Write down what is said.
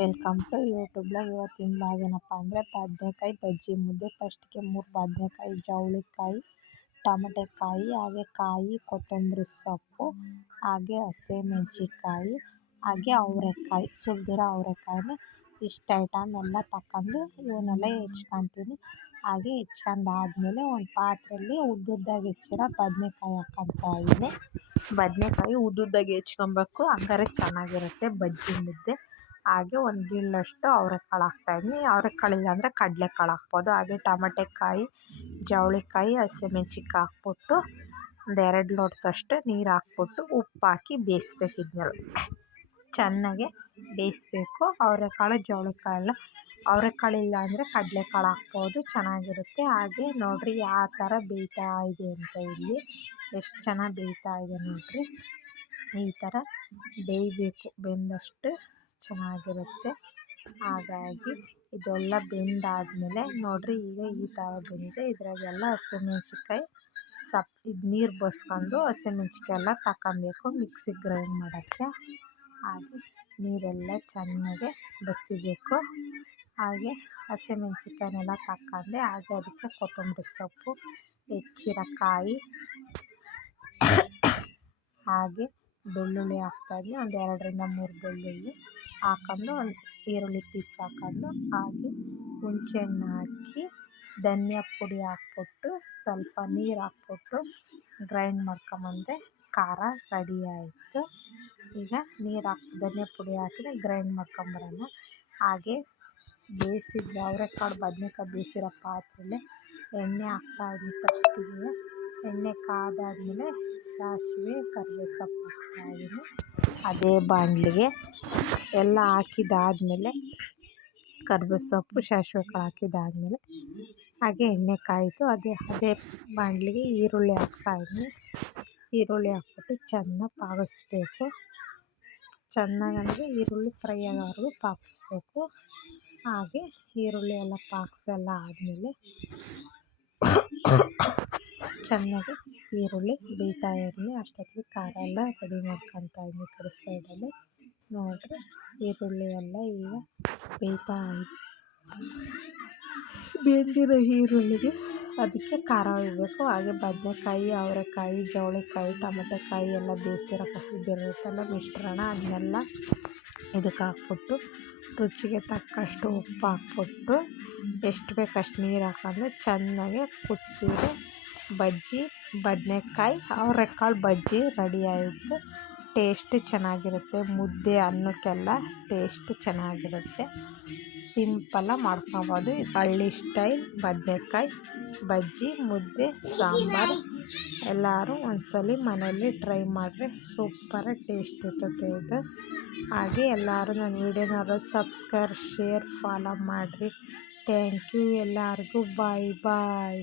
Welcome to YouTube blog. ಇವತ್ತಿನ blog ಏನಪ್ಪ ಅಂದರೆ ಬದನೆಕಾಯಿ ಬಜ್ಜಿ ಮುದ್ದೆ. ಫಸ್ಟ್ಗೆ 3 ಬದನೆಕಾಯಿ, ಜವಳಿಕಾಯಿ, ಟೊಮೆಟೆಕಾಯಿ, ಹಾಗೆ ಕಾಯಿ, ಕೊತ್ತಂಬರಿ ಸೊಪ್ಪು, ಹಾಗೆ ಹಸಿಮೆಣಸಿಕಾಯಿ, ಹಾಗೆ ಅವರೆಕಾಯಿ, ಸುಲಿದಿರೋ ಅವರೆಕಾಯಿನ ಇಷ್ಟು ಐಟಮ್ ಎಲ್ಲ ತಗೊಂಡು ಇವನ್ನೆಲ್ಲ ಹೆಚ್ಕೊತೀನಿ. ಹಾಗೆ ಹೆಚ್ಕೊಂಡಾದ್ಮೇಲೆ ಒಂದು ಪಾತ್ರೆಯಲ್ಲಿ ಉದ್ದುದ್ದಾಗಿ ಹೆಚ್ಚಿರೋ ಬದನೆಕಾಯಿ ಹಾಕ್ಕೊತಾ ಇದ್ದೀನಿ. ಬದನೆಕಾಯಿ ಉದ್ದುದ್ದಾಗಿ ಹೆಚ್ಕೊಬೇಕು, ಹಂಗಾರೆ ಚೆನ್ನಾಗಿರುತ್ತೆ ಬಜ್ಜಿ ಮುದ್ದೆ. ಹಾಗೆ ಒಂದು ಗಿಣ್ಣಷ್ಟು ಅವರೆಕಾಳು ಹಾಕ್ತಾಯಿದ್ದೀನಿ. ಅವರೆಕಾಳು ಇಲ್ಲಾಂದರೆ ಕಡಲೆಕಾಳು ಹಾಕ್ಬೋದು. ಹಾಗೆ ಟೊಮೆಟೆಕಾಯಿ, ಜವಳಿಕಾಯಿ, ಹಸಿಮೆಣ್ಸಿಕಾಯಿ ಹಾಕ್ಬಿಟ್ಟು ಒಂದು 2 ಲೋಟದಷ್ಟು ನೀರು ಹಾಕ್ಬಿಟ್ಟು ಉಪ್ಪು ಹಾಕಿ ಬೇಯಿಸ್ಬೇಕು. ಇದನ್ನೆಲ್ಲ ಚೆನ್ನಾಗೆ ಬೇಯಿಸ್ಬೇಕು. ಅವರೆಕಾಳು, ಜವಳಿಕಾಯಿ ಎಲ್ಲ. ಅವರೆಕಾಳು ಇಲ್ಲ ಅಂದರೆ ಕಡಲೆಕಾಳು ಹಾಕ್ಬೋದು, ಚೆನ್ನಾಗಿರುತ್ತೆ. ಹಾಗೆ ನೋಡಿರಿ ಯಾವ ಥರ ಬೇಯ್ತಾ ಇದೆ ಅಂತ. ಇಲ್ಲಿ ಎಷ್ಟು ಚೆನ್ನಾಗಿ ಬೇಯ್ತಾ ಇದೆ ನೋಡಿರಿ. ಈ ಥರ ಬೇಯಬೇಕು, ಬೆಂದಷ್ಟು ಚೆನ್ನಾಗಿರುತ್ತೆ. ಹಾಗಾಗಿ ಇದೆಲ್ಲ ಬೆಂದಾದಮೇಲೆ ನೋಡಿರಿ, ಈಗ ಈ ಥರ ಬೆಂದಿದೆ. ಇದ್ರಾಗೆಲ್ಲ ಹಸಿಮೆಣ್ಸಿಕಾಯಿ ಇದು ನೀರು ಬಸ್ಕೊಂಡು ಹಸಿಮೆಣ್ಸಿಕಾಯಿ ಎಲ್ಲ ತಗೊಬೇಕು ಮಿಕ್ಸಿಗೆ ಗ್ರೈಂಡ್ ಮಾಡೋಕ್ಕೆ. ಹಾಗೆ ನೀರೆಲ್ಲ ಚೆನ್ನಾಗೆ ಬಸಿಬೇಕು. ಹಾಗೆ ಹಸಿಮೆಣ್ಸಿಕಾಯನ್ನೆಲ್ಲ ತಗೊಂಡೆ. ಹಾಗೆ ಅದಕ್ಕೆ ಕೊತ್ತಂಬರಿ ಸೊಪ್ಪು, ಹೆಚ್ಚಿರೋ ಕಾಯಿ, ಹಾಗೆ ಬೆಳ್ಳುಳ್ಳಿ ಹಾಕ್ತಾಯಿದ್ದೀನಿ. ಒಂದು 2ರಿಂದ 3 ಬೆಳ್ಳುಳ್ಳಿ ಹಾಕ್ಕೊಂಡು, ಒಂದು ಈರುಳ್ಳಿ ಪೀಸ್ ಹಾಕ್ಕೊಂಡು, ಹಾಗೆ ಹುಣಸೆಹಣ್ಣು ಹಾಕಿ ಧನಿಯಾ ಪುಡಿ ಹಾಕ್ಬಿಟ್ಟು ಸ್ವಲ್ಪ ನೀರು ಹಾಕ್ಬಿಟ್ಟು ಗ್ರೈಂಡ್ ಮಾಡ್ಕೊಂಬಂದೆ. ಖಾರ ರೆಡಿ ಆಯಿತು. ಈಗ ಧನಿಯಾ ಪುಡಿ ಹಾಕಿ ಗ್ರೈಂಡ್ ಮಾಡ್ಕೊಂಬರೋಣ. ಹಾಗೆ ಬೇಯಿಸಿದ ಅವರೆಕಾಳು, ಬದನೆಕಾಯಿ ಬೇಯಿಸಿರೋ ಪಾತ್ರೆಯಲ್ಲಿ ಎಣ್ಣೆ ಹಾಕ್ತಾಯಿದ್ದೀನಿ. ಫಸ್ಟಿಗೆ ಎಣ್ಣೆ ಕಾದಾದಮೇಲೆ ಸಾಸಿವೆ, ಕರಿಬೇವು ಸೊಪ್ಪು ಹಾಕ್ತಾಯಿದ್ದೀನಿ. ಅದೇ ಬಾಣಲಿಗೆ ಎಲ್ಲ ಹಾಕಿದ್ದಾದಮೇಲೆ ಕರಿಬೇವು ಸೊಪ್ಪು, ಸಾಸಿವೆ ಕಾಳು ಹಾಕಿದ್ದಾದಮೇಲೆ ಹಾಗೆ ಎಣ್ಣೆ ಕಾಯಿತು. ಅದೇ ಬಾಣಲಿಗೆ ಈರುಳ್ಳಿ ಹಾಕ್ತಾಯಿದ್ದೀನಿ. ಈರುಳ್ಳಿ ಹಾಕ್ಬಿಟ್ಟು ಚೆನ್ನಾಗಿ ಬಾಗಿಸ್ಬೇಕು. ಚೆನ್ನಾಗಂದರೆ ಈರುಳ್ಳಿ ಫ್ರೈ ಆಗೋವರೆಗೂ ಬಾಗಿಸ್ಬೇಕು. ಹಾಗೆ ಈರುಳ್ಳಿ ಎಲ್ಲ ಬಾಗಿಸೆಲ್ಲ ಆದಮೇಲೆ ಚೆನ್ನಾಗಿ ಈರುಳ್ಳಿ ಬೇಯ್ತಾ ಇರಲಿ. ಅಷ್ಟೊತ್ತಿಗೆ ಖಾರ ಎಲ್ಲ ರೆಡಿ ಮಾಡ್ಕೊತಾ ಇದ್ದೀನಿ. ಈ ಕಡೆ ಸೈಡಲ್ಲಿ ನೋಡಿರಿ, ಈರುಳ್ಳಿ ಎಲ್ಲ ಈಗ ಬೇಯ್ತಾ ಇದೆ. ಬೆಂದಿರೋ ಈರುಳ್ಳಿಗೆ ಅದಕ್ಕೆ ಖಾರ ಒಯ್ಯಬೇಕು. ಹಾಗೆ ಬದನೆಕಾಯಿ, ಅವರೆಕಾಯಿ, ಜವಳಿಕಾಯಿ, ಟೊಮೆಟೆಕಾಯಿ ಎಲ್ಲ ಬೇಯಿಸಿರೋ ಇದಿರುತ್ತಲ್ಲ ಮಿಶ್ರಣ, ಅದನ್ನೆಲ್ಲ ಇದಕ್ಕೆ ಹಾಕ್ಬಿಟ್ಟು ರುಚಿಗೆ ತಕ್ಕಷ್ಟು ಉಪ್ಪು ಹಾಕ್ಬಿಟ್ಟು ಎಷ್ಟು ಬೇಕು ಅಷ್ಟು ನೀರು ಹಾಕ್ಕೊಂಡು ಚೆನ್ನಾಗೆ ಕುದಿಸಿದ್ರೆ ಬದನೆಕಾಯಿ ಅವರೆಕಾಳು ಬಜ್ಜಿ ರೆಡಿ ಆಯಿತು. ಟೇಸ್ಟ್ ಚೆನ್ನಾಗಿರುತ್ತೆ. ಮುದ್ದೆ ಅನ್ನಕ್ಕೆಲ್ಲ ಟೇಸ್ಟ್ ಚೆನ್ನಾಗಿರುತ್ತೆ. ಸಿಂಪಲ್ಲಾಗಿ ಮಾಡ್ಕೊಬೋದು. ಹಳ್ಳಿ ಸ್ಟೈಲ್ ಬದನೆಕಾಯಿ ಬಜ್ಜಿ ಮುದ್ದೆ ಸಾಂಬಾರು. ಎಲ್ಲರೂ ಒಂದ್ಸಲ ಮನೆಯಲ್ಲಿ ಟ್ರೈ ಮಾಡಿರಿ, ಸೂಪರಾಗಿ ಟೇಸ್ಟ್ ಇರ್ತದೆ ಇದು. ಹಾಗೆ ಎಲ್ಲರೂ ನನ್ನ ವಿಡಿಯೋನ ಸಬ್ಸ್ಕ್ರೈಬ್, ಶೇರ್, ಫಾಲೋ ಮಾಡಿರಿ. ಥ್ಯಾಂಕ್ ಯು ಎಲ್ಲರಿಗೂ. ಬಾಯ್ ಬಾಯ್.